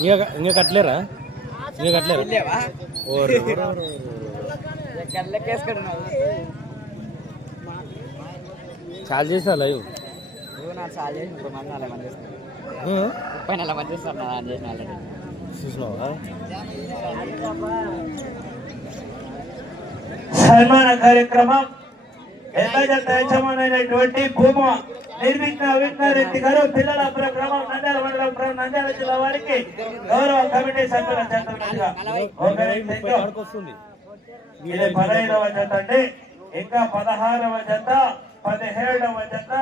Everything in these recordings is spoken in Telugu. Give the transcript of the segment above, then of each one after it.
ఇంకా ఇంకా కట్టలేరా? ఇంకా కట్టలేరా? ఓరు, చాలా చేసిన లైవ్? చూసినావా? సన్మాన కార్యక్రమం ఎల్లజంత యజమానైనటువంటి భూమ నిర్విఘ్న విఘ్నారెడ్డి గారు పిల్లల గ్రామం నంద్యాల మండలం నంద్యాల జిల్లా వారికి గౌరవ కమిటీ సభ్యుల ఇది పదహైదవ జత అండి. ఇంకా పదహారవ జత పదిహేడవ జత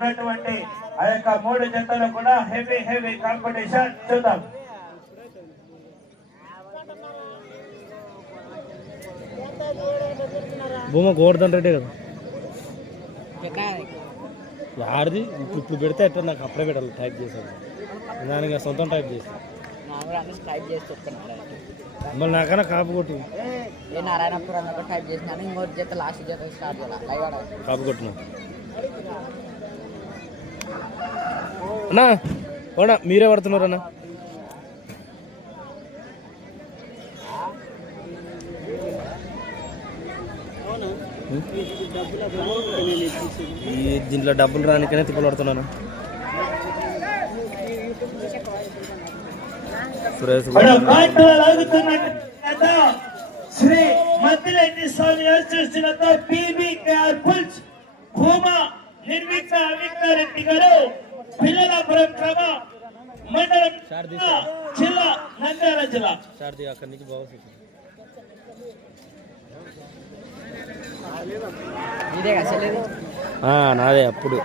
ఉన్నటువంటి ఆ యొక్క మూడు జతలు కూడా హెవీ హెవీ కాంపిటీషన్. చూద్దాం. భూమ గోవర్ధన్ రెడ్డి కదా. యారిది ఇప్పుడు ఇప్పుడు పెడితే ఎట్లా? నాకు అప్పుడే పెట్టాలి టైప్ చేశాను దానికి సొంతం టైప్ చేశాను నా కూడా అన్ని టైప్ చేసి చెప్తున్నాను మళ్ళీ నాకన్నా కాపు కొట్టు. నారాయణపురం టైప్ చేసినాను ఇంకో జత లాస్ట్ జత స్టార్ట్ చేయాలి? కాపు కొట్టిన. అన్నా ఓనా మీరే పడుతున్నారు ఈ దీంట్లో డబ్బులు రానికనే తిప్పలు పడుతున్నాను సురేష్ శ్రీ మద్దిరెడ్డి స్వామి ఆశీస్సులతో పీబీకేఆర్ పుల్స్ భూమా నిర్మిత అవికారెడ్డి గారు క్రమ మండలం జిల్లా నంద్యాల జిల్లా. అక్కడి నుంచి బాగా ఇదే కదా చెల్లేది నాదే అప్పుడు.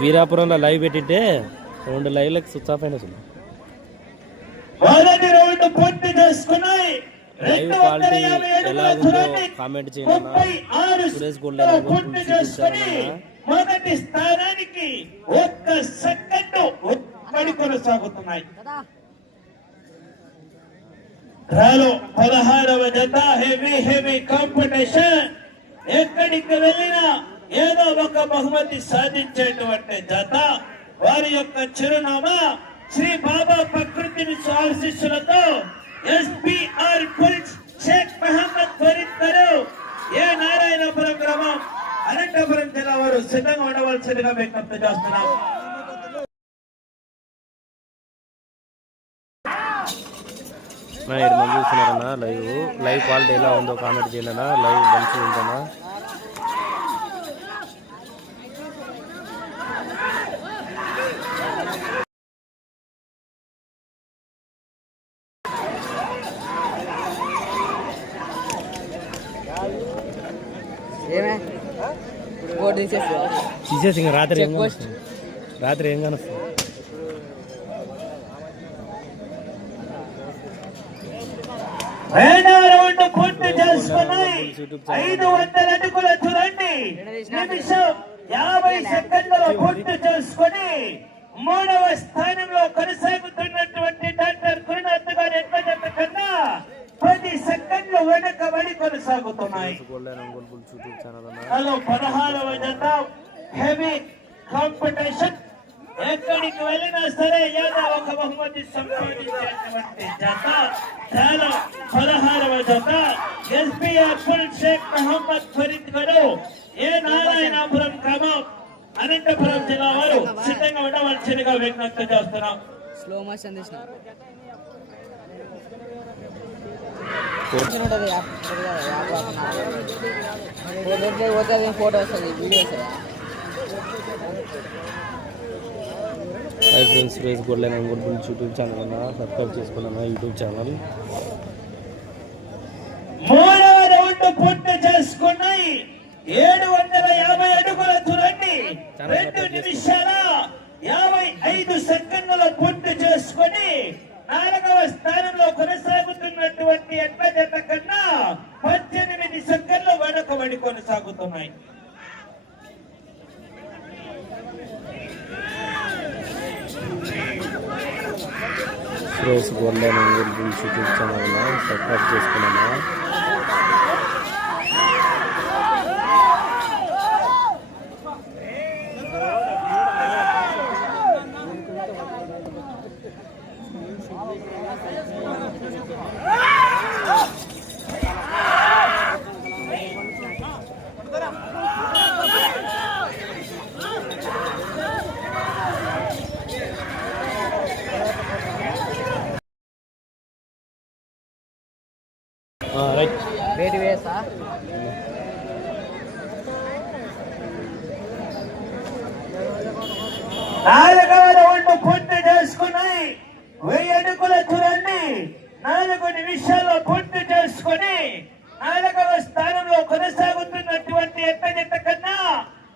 వీరాపురంలో లైవ్ పెట్టింటే రెండు లైవ్లకు స్విచ్ ఆఫ్ అయినా లైవ్ క్వాలిటీ ఎలా ఉందో కామెంట్ చేయండి సురేష్ గోల్డ్. మొదటి స్థానానికి ఒక్క సెకండ్ కొనసాగుతున్నాయి. రాలో పదహారవ జత హెవీ హెవీ కాంపిటీషన్. ఎక్కడికి వెళ్ళినా ఏదో ఒక బహుమతి సాధించేటువంటి జత వారి యొక్క చిరునామా శ్రీ బాబా ప్రకృతిని ఆశిస్సులతో ఎస్పిఆర్ పుల్స్ షేక్ మహమ్మద్ ఫరీద్ గారు ఏ నారాయణపురం గ్రామం అనంతపురం జిల్లా వారు సిద్ధంగా ఉండవలసిందిగా విజ్ఞప్తి చేస్తున్నాం. నా ఏడు మంది చూస్తున్నారన్నా లైవ్. లైవ్ క్వాలిటీ ఎలా ఉందో కామెంట్ చేయండి అన్న లైవ్ మంచిగా ఉందన్నా. తీసేసి రాత్రి రాత్రి ఏం కానొస్తుంది రెండవ రౌండ్ పూర్తి చేసుకున్నాయి ఐదు వందల అడుగుల పోతే అది ఫోటో వస్తుంది వీడియో వస్తుంది hi friends Suresh golden Ongole bulls YouTube channel అన్న సబ్స్క్రైబ్ చేసుకున్నాను యూట్యూబ్ ఛానల్ మూడవ రౌండ్ పూర్తి చేసుకున్నాయి. ఏడు వందల యాభై అడుగుల చూడండి రెండు నిమిషాల యాభై ఐదు సెకండ్ల పూర్తి చేసుకొని నాలుగవ స్థానంలో ఉన్నటువంటి ఎట్ల జత కన్నా పద్దెనిమిది సెకండ్లు వెనకబడి కొనసాగుతున్నాయి. యూట్యూబ్ ఛానల్ సబ్స్క్రైబ్ నాలుగవ రౌండ్ పూర్తి చేసుకున్నాయి వెయ్యి అడుగుల చూడండి నాలుగు నిమిషాల్లో పూర్తి చేసుకుని నాలుగవ స్థానంలో కొనసాగుతున్నటువంటి ఎత్త జత కన్నా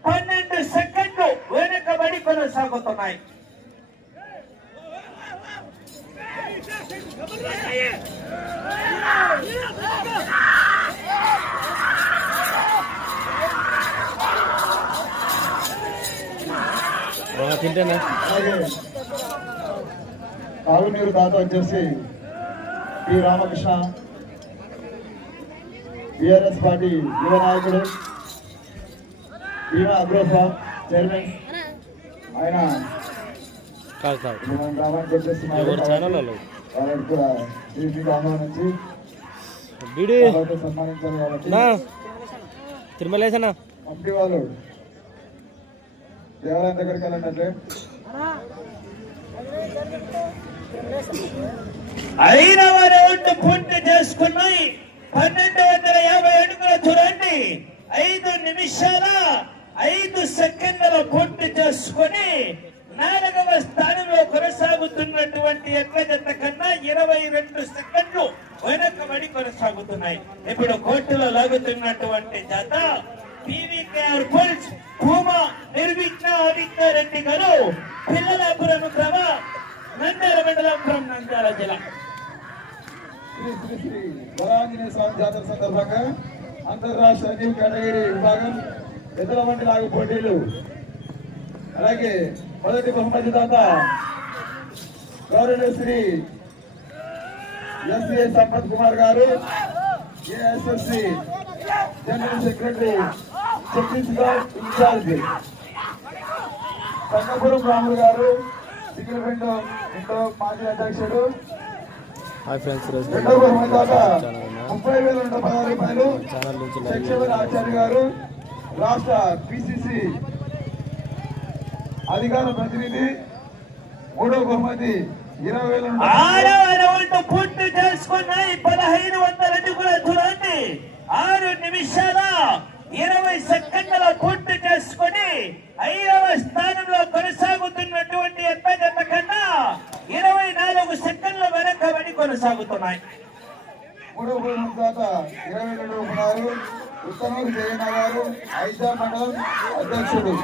పన్నెండు సెకండ్లు వెనుకబడి కొనసాగుతున్నాయి. తింటేనే? తాగునీరు దాత వచ్చేసి పి రామకృష్ణ. బిఆర్ఎస్ పార్టీ యువ నాయకుడు. భీమా అగ్రోఫా చైర్మన్. ఆయన గ్రామానికి వచ్చేస్తున్నారు కూడా ఆహ్వానించి సన్మానించాలి కాబట్టి తిరుమలేసనా పంపి వాళ్ళు దేవాలయం దగ్గరికి వెళ్ళండి ఐదవ రౌండ్ పూర్తి చేసుకున్నాయి. పన్నెండు వందల యాభై అడుగుల చూడండి. ఐదు నిమిషాల ఐదు సెకండ్ల పూర్తి చేసుకుని నాలుగవ స్థానంలో కొనసాగుతున్నటువంటి ఎట్ల జత కన్నా ఇరవై రెండు సెకండ్లు వెనకబడి కొనసాగుతున్నాయి. ఇప్పుడు కోర్టులో లాగుతున్నటువంటి జత పీవీకేఆర్ పుల్స్ భూమా నిర్విఘ్న ఆదిత్య రెడ్డి గారు పిల్లలాపురం క్రమ నంద్యాల మండలం ఫ్రమ్ నంద్యాల జిల్లా. శ్రీ శ్రీ శ్రీ వరాంజనేయ స్వామి జాతర సందర్భంగా అంతర్రాష్ట్ర న్యూ కేటగిరీ విభాగం ఎద్దుల వంటి లాగు పోటీలు. అలాగే మొదటి బహుమతి దాత గౌరవ శ్రీ ఎస్ఏ సంపత్ కుమార్ గారు ASSC general secretary Chhattisgarh incharge. Sangapuram Ramulu గారు సిగ్గులపెండు ఇంట్లో మాజీ అధ్యక్షుడు. హాయ్ ఫ్రెండ్స్ ఉన్నా ముప్పై వేల నూట పదహారు రూపాయలు శిక్షణ ఆచార్య గారు రాష్ట్ర పిసిసి అధికార ప్రతినిధి మూడవ బహుమతి ఇరవై వేల రౌండ్ పూర్తి చేసుకున్నాయి పదహైదు వందల అడుగుల చూడండి ఆరు నిమిషాల ఇరవై సెకండ్ల పూర్తి చేసుకుని ఐదవ స్థానంలో కొనసాగుతున్నటువంటి ఎత్తగత కన్నా ఇరవై నాలుగు సెకండ్ల వెనకబడి కొనసాగుతున్నాయి. మూడవ బహుమతి దాత ఇరవై రెండు గారు మండలం అధ్యక్షుడు.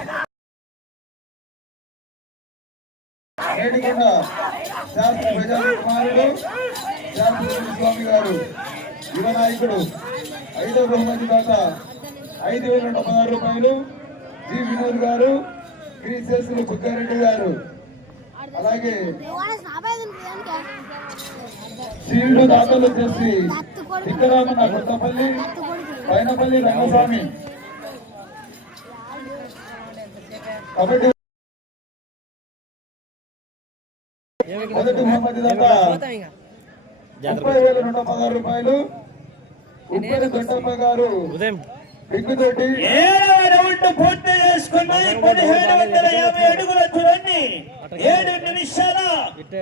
ప్రజా కుమారుడు స్వామి గారు యువ నాయకుడు. ఐదవ బహుమతి దాకా ఐదు వేల రెండు పదహారు రూపాయలు జి. వినోద్ గారు క్రీసేసులు బుక్కారెడ్డి గారు. అలాగే షీల్డ్ దాఖలు చేసి సిద్ధరామన్న కొత్తపల్లి పైనపల్లి రంగస్వామి. కబడ్డీ మొదటి బహుమతి దాత ముప్పై వేల రెండు పదహారు రూపాయలు. ఉప్పేరు గంటమ్మ గారు ఉదయం బిగ్గుతోటి ఏడవ రౌండ్ పూర్తి చేసుకున్నాయి పదిహేడు వందల యాభై అడుగుల చూడండి ఏడు నిమిషాల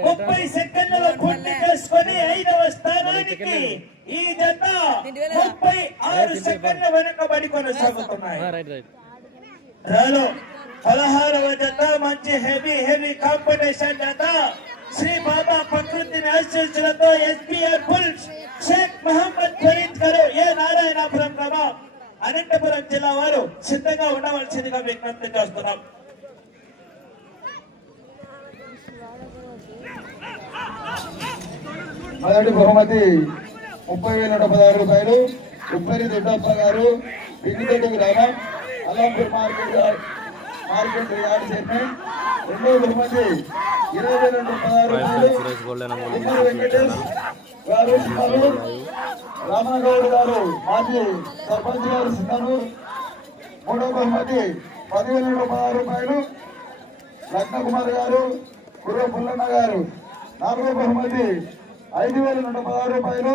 ముప్పై సెకండ్ల పూర్తి చేసుకుని ఐదవ స్థానానికి ఈ జత ముప్పై ఆరు సెకండ్ల వెనుకబడి కొనసాగుతున్నాయి. రైట్ రాలో పదహారవ జత మంచి హెవీ హెవీ కాంపిటీషన్ జత. శ్రీ బాబా ప్రకృతిని ఆశీస్సులతో ఎస్పీఆర్ పుల్స్ షేక్ మహమ్మద్ ఫరీద్ గారు ఏ నారాయణపురం గ్రామం అనంతపురం జిల్లా వారు సిద్ధంగా ఉండవలసిందిగా విజ్ఞప్తి చేస్తున్నాం. మొదటి బహుమతి ముప్పై వేల నూట పదహారు రూపాయలు. ఉప్పరి దొడ్డప్ప గారు బిగ్గుతోటి గ్రామం Alampur market market yard chairman. రెండో బహుమతి ఇరవై వేల నూట పదహారు రూపాయలు. వెంకటేష్ గారు సింగనూరు గారు మాజీ సర్పంచ్ గారు సింగనూరు మూడవ బహుమతి పదివేల పదహారు రూపాయలు లగ్నకుమార్ గారు కుర్ర పుల్లన్న గారు. నాలుగో బహుమతి ఐదు వేల నూట పదహారు రూపాయలు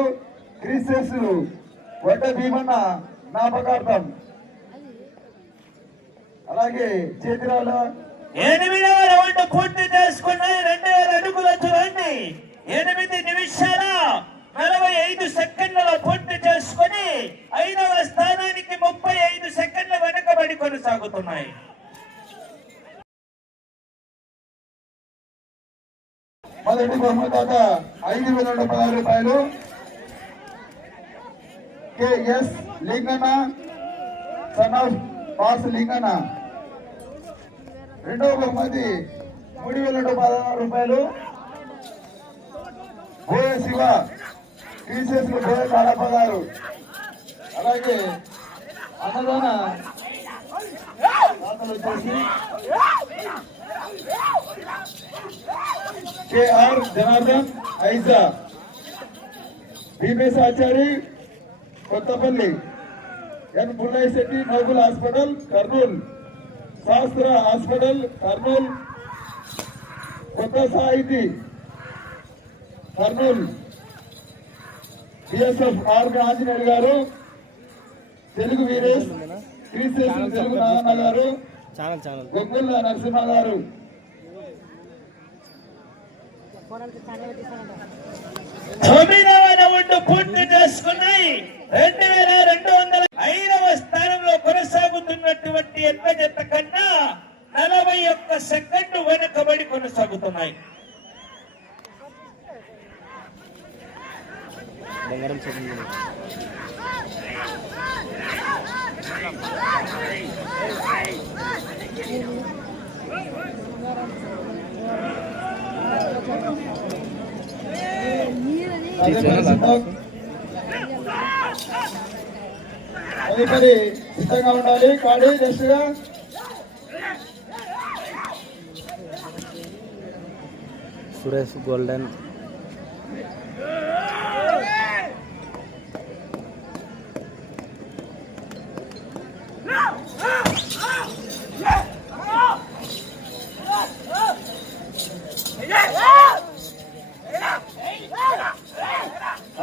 క్రీస్తు వడ్డ భీమన్న జ్ఞాపకార్థం. అలాగే చేతిరాల ఎనిమిదవ రౌండ్ పూర్తి చేసుకున్నాయి దాతలు వచ్చేసి KR Janardhan Aiza Bheemesh Achari Kothapalli N Pullaiah Setty noble hospital Kurnool Sastra hospital Kurnool కొత్త సాహితి కర్నూల్ బిఎస్ఎఫ్ ఆర్ ఆంజనేయులు గారు తెలుగు వీరేష్ శ్రీశేషం తెలుగు నారాయణ గారు ఛానల్ ఛానల్. గొంగుల నరసింహ గారు తొమ్మిదవ రౌండ్ పూర్తి చేసుకున్నాయి. రెండు వేల రెండు వందల ఐదవ స్థానంలో కొనసాగుతున్నటువంటి ఎడ్ల జత కన్నా నలభై ఒక్క సెకండ్ వెనుకబడి కొనసాగుతున్నాయి బంగారం చెప్పింది తదుపరి సిద్ధంగా ఉండాలి. కాడి జస్ట్గా సురేష్ గోల్డెన్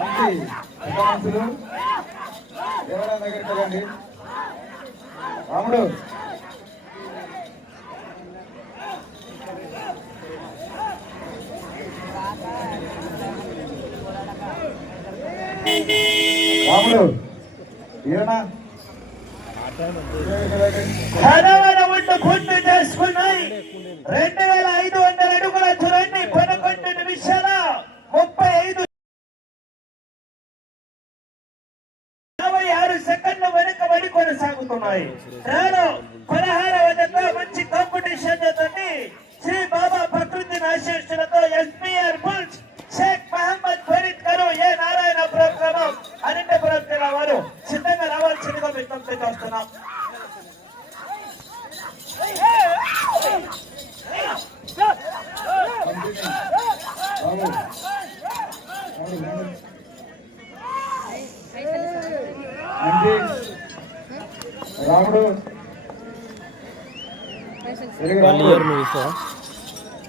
అంతే మనుషులు ఎవరైనా దగ్గరికి వెళ్ళండి రాముడు రాముడు ఈయన పదవ రౌండ్ పూర్తి చేసుకున్నాయి రెండు వేల ఐదు వందల అడుగుల చూడండి పదకొండు నిమిషాల ముప్పై ఐదు యాభై ఆరు సెకండ్ల వెనుకబడి కొనసాగుతున్నాయి రాను పదహారవ జత మంచి కాంపిటీషన్ జతని శ్రీ బాబా ప్రకృతి ఆశీస్సులతో SPR bulls Sheikh Mohammed Farid garu A Narayana ప్రోగ్రామం Anantapuram జిల్లా వారు సిద్ధంగా రావాల్సిందిగా విజ్ఞప్తి చేస్తున్నాం రాముడు రాముడు రాముడు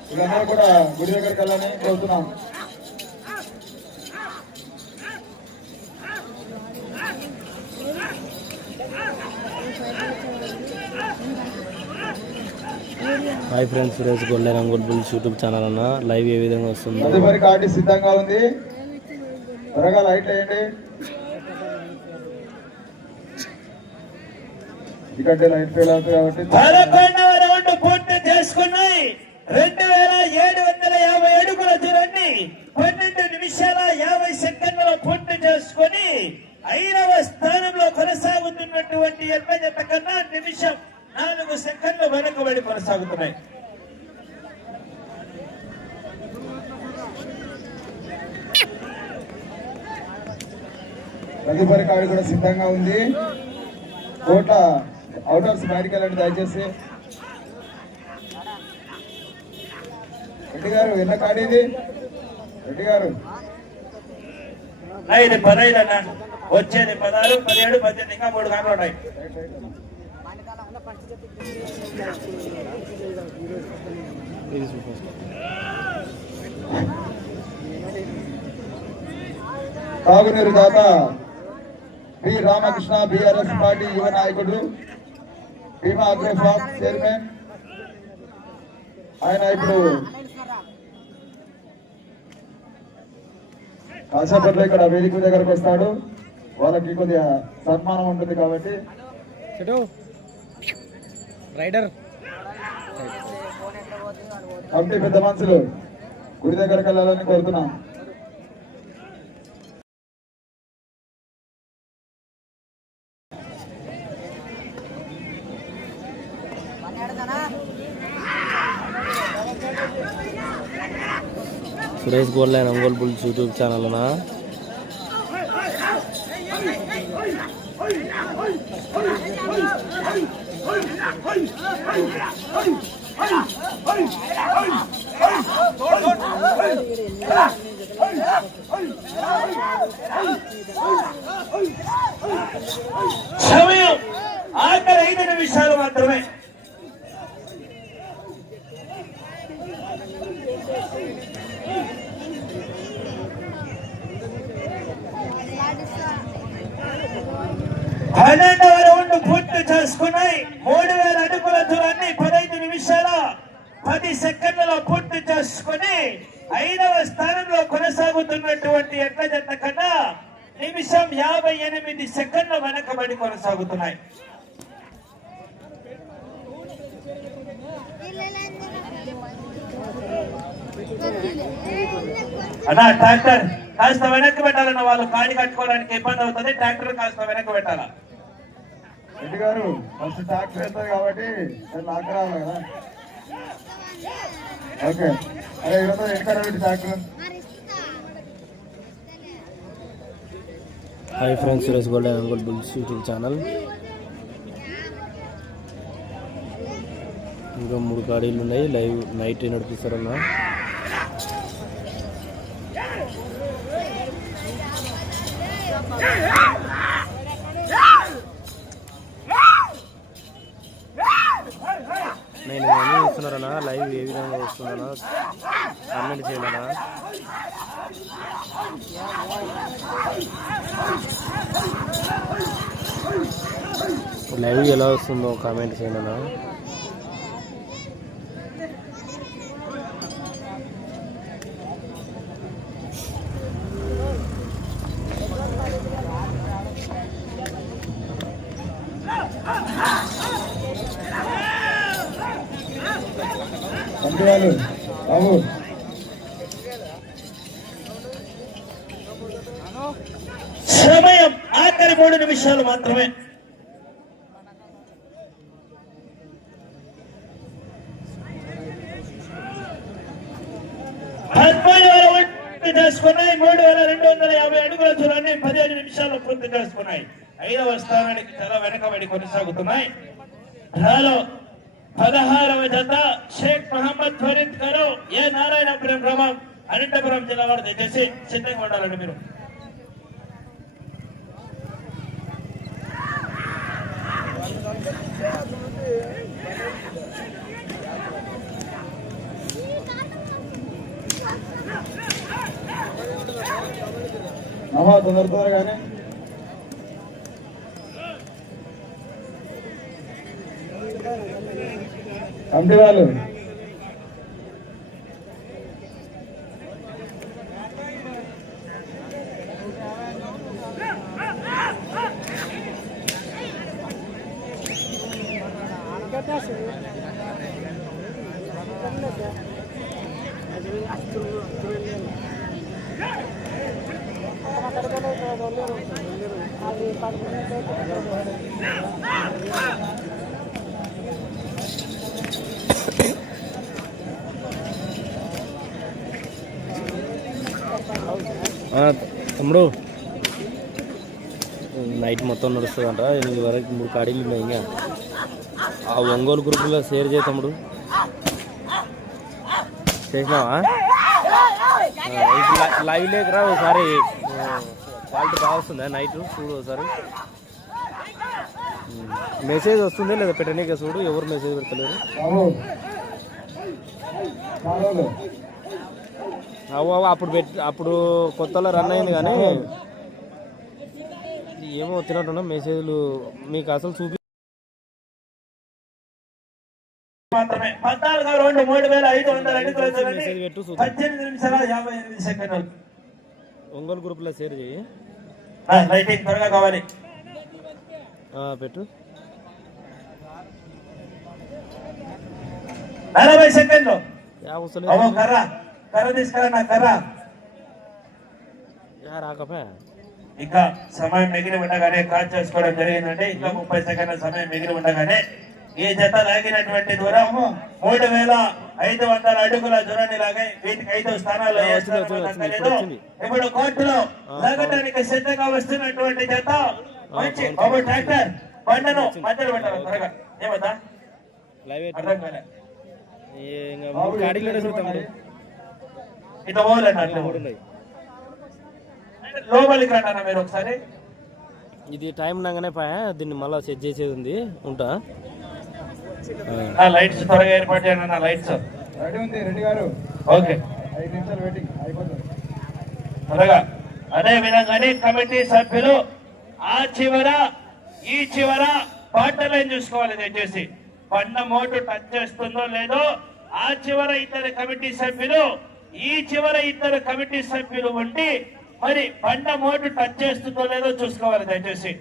వీళ్ళందరూ కూడా గుడి దగ్గరికి వెళ్ళాలని కోరుతున్నాం. Hi friends Suresh golden Ongole bulls YouTube channel అన్న. లైవ్ ఏ విధంగా వస్తుందో. సిద్ధంగా ఉంది. త్వరగా లైట్ వేయండి. ఎందుకంటే లైట్ ఫెయిల్ అవుతుంది కాబట్టి పదకొండవ రౌండ్ పూర్తి చేసుకున్నాయి. రెండు వేల ఏడు వందల యాభై అడుగుల దూరాన్ని పన్నెండు నిమిషాల యాభై సెకండ్లలో పూర్తి చేసుకొని ఐదవ స్థానంలో కొనసాగుతున్నటువంటి ఎనభై జత కన్నా నిమిషం నాలుగు సెకండ్లు వెనుకబడి కొనసాగుతున్నాయి. తదుపరి కార్డు కూడా సిద్ధంగా ఉంది. కోట అవుటర్స్ బయటికి వెళ్ళండి దయచేసి రెడ్డి గారు ఎన్న కార్డు ఇది. రెడ్డి గారు ఐదు పదహైదు అన్న. వచ్చేది పదహారు పదిహేడు పద్దెనిమిది ఇంకా మూడు గంటలు ఉన్నాయి. తాగునీరు దాత. బి రామకృష్ణ బిఆర్ఎస్ పార్టీ యువ నాయకుడు. Bhima agro farm chairman. ఆయన ఇప్పుడు కాసేపట్లో ఇక్కడ వేదిక దగ్గరకు వస్తాడు. వాళ్ళకి కొద్దిగా సన్మానం ఉంటుంది కాబట్టి. రైడర్. కమిటీ పెద్ద మనుషులు గుడి దగ్గరికి వెళ్ళాలని కోరుతున్నాం. Suresh gold line Ongole bulls YouTube channel అన్నా సమయం ఆఖరి ఐదు నిమిషాలు మాత్రమే పన్నెండవ రౌండ్ పూర్తి చేసుకున్నాయి. మూడు వేల అడుగుల దూరాన్ని పదహైదు నిమిషాల పది సెకండ్లలో పూర్తి చేసుకుని ఐదవ స్థానంలో కొనసాగుతున్నటువంటి ఎట్ల జంట కన్నా నిమిషం యాభై ఎనిమిది సెకండ్ల వెనకబడి కొనసాగుతున్నాయి. అన్నా ట్రాక్టర్ కాస్త వెనక్కి పెట్టాలన్న వాళ్ళు కాడి కట్టుకోవడానికి ఇబ్బంది అవుతుంది. ట్రాక్టర్ కాస్త వెనక్కి పెట్టాలా? రెడ్డి గారు ఫస్ట్ ట్యాక్స్ వేస్తారు కాబట్టి నాకు రావాలి కదా. ఓకే. అరే ఇక్కడ ఎక్కడ tractor hi friends Suresh gold line Ongole bulls YouTube channel. ఇంకా మూడు గాడీలు ఉన్నాయి. లైవ్ నైట్ నడిపిస్తారన్నా Yeah! ఏమి లైవ్ ఏ విధంగా వస్తుందన్నా కామెంట్ చేయమన్నా లైవ్ ఎలా వస్తుందో కామెంట్ చేయమన్నా సమయం ఆఖరి మూడు నిమిషాలు మాత్రమే. పూర్తి చేసుకున్నాయి మూడు వేల రెండు వందల యాభై అడుగుల దూరాన్ని పదిహేను నిమిషాలు పూర్తి చేసుకున్నాయి. ఐదవ స్థానానికి చాలా వెనకబడి కొనసాగుతున్నాయి. పదహారవ జత షేక్ మహమ్మద్ ఫరీద్ గారు ఏ నారాయణపురం గ్రామం? అనంతపురం జిల్లా వారు దయచేసి సిద్ధంగా ఉండాలండి మీరు. నమా తొందర తొందరగానే. కమిటీ వాళ్ళు. తమ్ముడు నైట్ మొత్తం నడుస్తుందంట ఎనిమిది వరకు మూడు కాడీలు ఉన్నాయి ఇంకా ఆ ఒంగోలు గ్రూపులో షేర్ చేయ తమ్ముడు. చేసినావా? ఇప్పుడు లైవ్ లేకరా ఒకసారి. క్వాలిటీ బాగా వస్తుందా నైట్? చూడు ఒకసారి. మెసేజ్ వస్తుందా లేదా పెట్టనీకే చూడు ఎవరు మెసేజ్ పెడతలేరు? బాబు అప్పుడు పెట్టి అప్పుడు కొత్తలో రన్ అయింది కానీ ఏమో వచ్చినట్టున్నా మెసేజ్లు మీకు అసలు చూపి మాత్రమే. పద్నాలుగు రెండు మూడు వేల ఐదు వందల అడుగుల. పద్దెనిమిది నిమిషాల యాభై ఎనిమిది సెకండ్లు. ఒంగోలు గ్రూప్లో షేర్ చేయి. ఆ, లైటింగ్ త్వరగా కావాలి. ఆ, పెట్టు. నలభై సెకండ్లు. కర్ర. కర్ర తీసుకురా నా కర్ర. రాకపోయా ఇంకా సమయం మిగిలి ఉండగానే కాల్ చేసుకోవడం జరిగిందండి ఇంకా ముప్పై సెకండ్ల సమయం మిగిలి ఉండగానే ఈ జత లాగినటువంటి దూరం మూడు వేల ఐదు వందల అడుగుల దూరాన్ని లాగే వీటికి ఐదు స్థానాల్లో దక్కలేదు. ఇప్పుడు కోర్టులో లాగడానికి సిద్ధంగా వస్తున్నటువంటి జత మంచి బాబు ట్రాక్టర్ బండను మధ్యలో త్వరగా. అర్థం కాలే. ఇట్లా పోవాలండి ఉన్నాయి. లోపలికి రండి మీరు ఒకసారి? ఇది టైం ఉండగానే పాయా దీన్ని మళ్ళీ సెట్ చేసేది ఉంది ఉంటా. లైట్స్ త్వరగా ఏర్పాటు చేయండి లైట్స్ రెడీ ఉంది రెడ్డి గారు. ఓకే. ఐదు నిమిషాలు వెయిటింగ్ అయిపోతుంది. త్వరగా. అదే విధంగానే కమిటీ సభ్యులు ఆ చివర ఈ చివర బాటర్ లైన్ చూసుకోవాలి దయచేసి? బండ మోటు టచ్ చేస్తుందో లేదో ఆ చివర ఇద్దరు కమిటీ సభ్యులు ఈ చివర ఇద్దరు కమిటీ సభ్యులు ఉండి మరి బండ మోటు టచ్ చేస్తుందో లేదో చూసుకోవాలి దయచేసి.